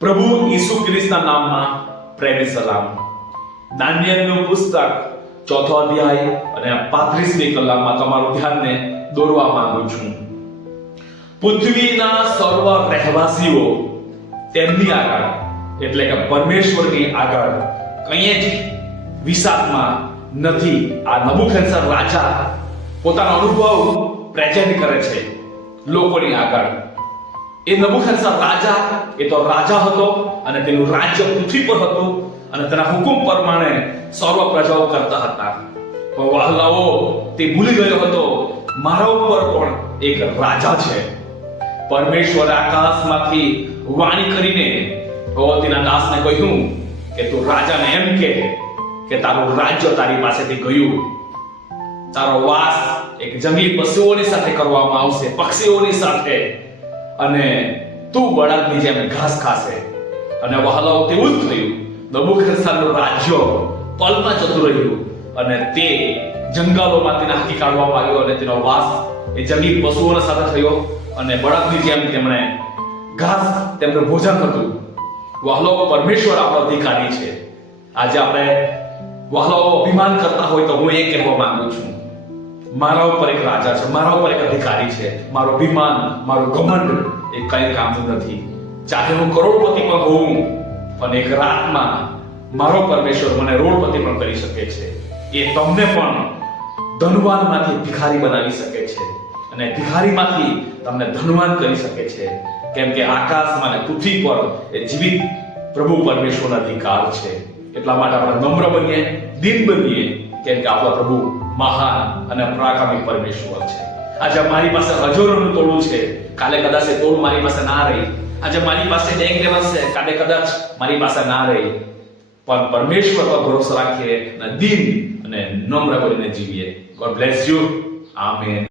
પ્રભુ ઈસુ ખ્રિસ્તના નામમાં પ્રેમી સલામ. દાનિયેલનું પુસ્તક 4થો અધ્યાય અને 35મી કલામમાં તમારું ધ્યાનને દોરવા માંગુ છું. પૃથ્વીના સર્વ રહેવાસીઓ તેમની આગળ એટલે કે પરમેશ્વરની આગળ કંઈ જ વિશાખમાં નથી. આ નબુકદનેસર રાજા પોતાનો અનુભવ પ્રેઝન્ટ કરે છે લોકોની આગળ. એ નબુકદનેસર રાજા એ તો રાજા હતો અને તેનું રાજ્ય પૃથ્વી પર હતું અને તેના હુકમ પ્રમાણે સર્વ પ્રજાઓ કરતા હતા. પણ વહાલાઓ તે ભૂલી ગયો હતો મારા ઉપર પણ એક રાજા છે. પરમેશ્વરે આકાશમાંથી વાણી કરીને તેના દાસને કહ્યું કે તું રાજાને એમ કે તારું રાજ્ય તારી પાસેથી ગયું. તારો વાસ એક જંગલી પશુઓની સાથે કરવામાં આવશે, પક્ષીઓની સાથે, અને તું બળદની જેમ ઘાસ ખાશે. અને વહાલાઓ તેવું જ થયું. નબુકદનેસરનું રાજ્ય પલમાં જતું રહ્યું અને તે જંગલોમાં તેને હાંકી કાઢવામાં આવ્યો અને તેનો વાસ એ જંગલી પશુઓના સાથે થયો અને બળદની જેમ તેમણે ઘાસ તેમનું ભોજન હતું. વહાલાઓ પરમેશ્વર આપણો અધિકારી છે. આજે આપણે વહાલાઓ અભિમાન કરતા હોય તો હું એ કહેવા માંગુ છું, મારા ઉપર એક રાજા છે, મારા ઉપર એક અધિકારી છે. મારો અભિમાન, મારું ઘમંડ એ કઈ કામનું નથી. ચાહે હું કરોડપતિ પણ હોઉં, પણ એક રાતમાં મારો પરમેશ્વર મને રોડપતિ પણ કરી શકે છે. એ તમને પણ ધનવાનમાંથી ભિખારી બનાવી શકે છે અને ભિખારીમાંથી તમને ધનવાન કરી શકે છે. કેમ કે આકાશમાં અને પૃથ્વી પર એ જીવિત પ્રભુ પરમેશ્વરનો અધિકાર છે. એટલા માટે આપણે નમ્ર બનીએ, દીન બનીએ, કેમ કે આપણો પ્રભુ મહાન અને પરાક્રમી પરમેશ્વર છે. આજે મારી પાસે હજારોનું તોડું છે, કાલે કદાચ એ તોડ મારી પાસે ના રહી. આજે મારી પાસે બેંક બેલેન્સ છે, કાલે કદાચ મારી પાસે ના રહી. પણ પરમેશ્વર પર ભરોસો રાખીએ અને દીન અને નમ્ર બનીને જીવીએ. God bless you. આમેન.